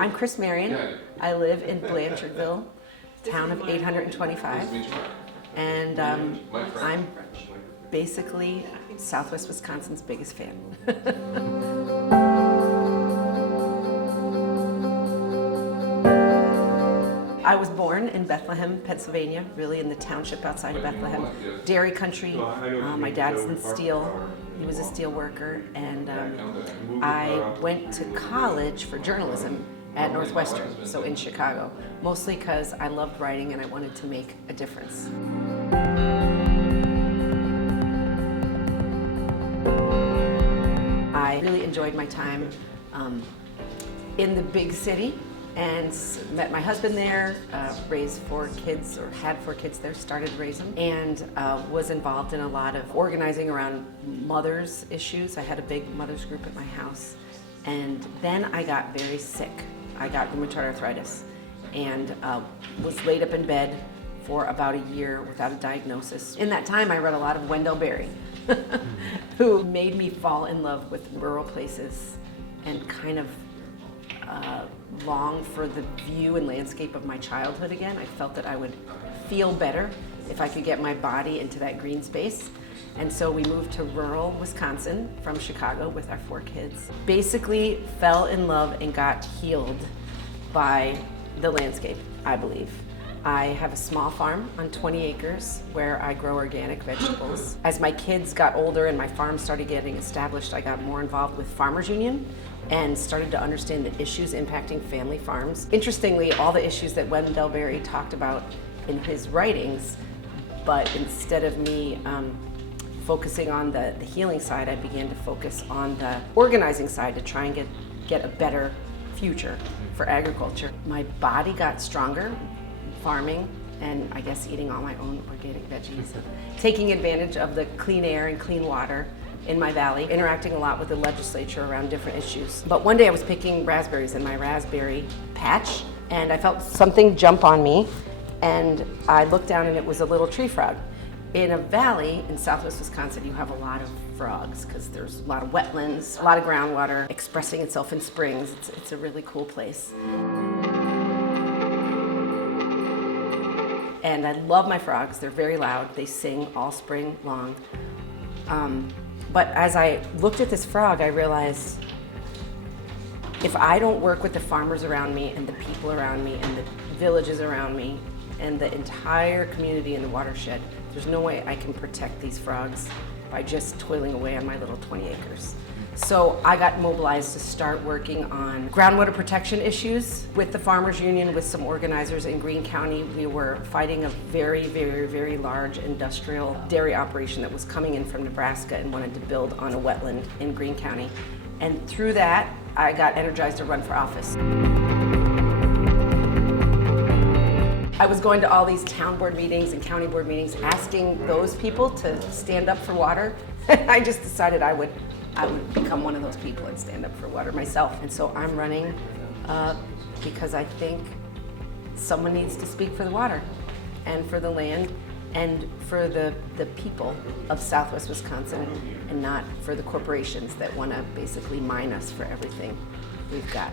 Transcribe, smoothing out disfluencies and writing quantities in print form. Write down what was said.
I'm Kriss Marion. I live in Blanchardville, town of 825, and I'm basically Southwest Wisconsin's biggest fan. I was born in Bethlehem, Pennsylvania, really in the township outside of Bethlehem. Dairy country. My dad's in steel. He was a steel worker, and I went to college for journalism at Northwestern, so in Chicago, mostly because I loved writing and I wanted to make a difference. I really enjoyed my time in the big city and met my husband there, raised 4 kids, or had 4 kids there, started to raise them, and was involved in a lot of organizing around mothers' issues. I had a big mothers group at my house, and then I got very sick. I got rheumatoid arthritis and was laid up in bed for about a year without a diagnosis. In that time, I read a lot of Wendell Berry, who made me fall in love with rural places and kind of long for the view and landscape of my childhood again. I felt that I would feel better if I could get my body into that green space. And so we moved to rural Wisconsin from Chicago with our 4 kids. Basically fell in love and got healed by the landscape, I believe. I have a small farm on 20 acres where I grow organic vegetables. As my kids got older and my farm started getting established, I got more involved with Farmers Union and started to understand the issues impacting family farms. Interestingly, all the issues that Wendell Berry talked about in his writings, but instead of me focusing on the healing side, I began to focus on the organizing side to try and get a better future for agriculture. My body got stronger, farming, and I guess eating all my own organic veggies, taking advantage of the clean air and clean water in my valley, interacting a lot with the legislature around different issues. But one day I was picking raspberries in my raspberry patch, and I felt something jump on me, and I looked down and it was a little tree frog. In a valley in southwest Wisconsin, you have a lot of frogs because there's a lot of wetlands, a lot of groundwater expressing itself in springs. It's a really cool place. And I love my frogs. They're very loud. They sing all spring long. But as I looked at this frog, I realized if I don't work with the farmers around me and the people around me and the villages around me and the entire community in the watershed, there's no way I can protect these frogs by just toiling away on my little 20 acres. So I got mobilized to start working on groundwater protection issues with the Farmers Union, with some organizers in Greene County. We were fighting a very, very, very large industrial dairy operation that was coming in from Nebraska and wanted to build on a wetland in Greene County. And through that, I got energized to run for office. I was going to all these town board meetings and county board meetings asking those people to stand up for water. I just decided I would become one of those people and stand up for water myself. And so I'm running because I think someone needs to speak for the water and for the land and for the people of southwest Wisconsin, and not for the corporations that want to basically mine us for everything we've got.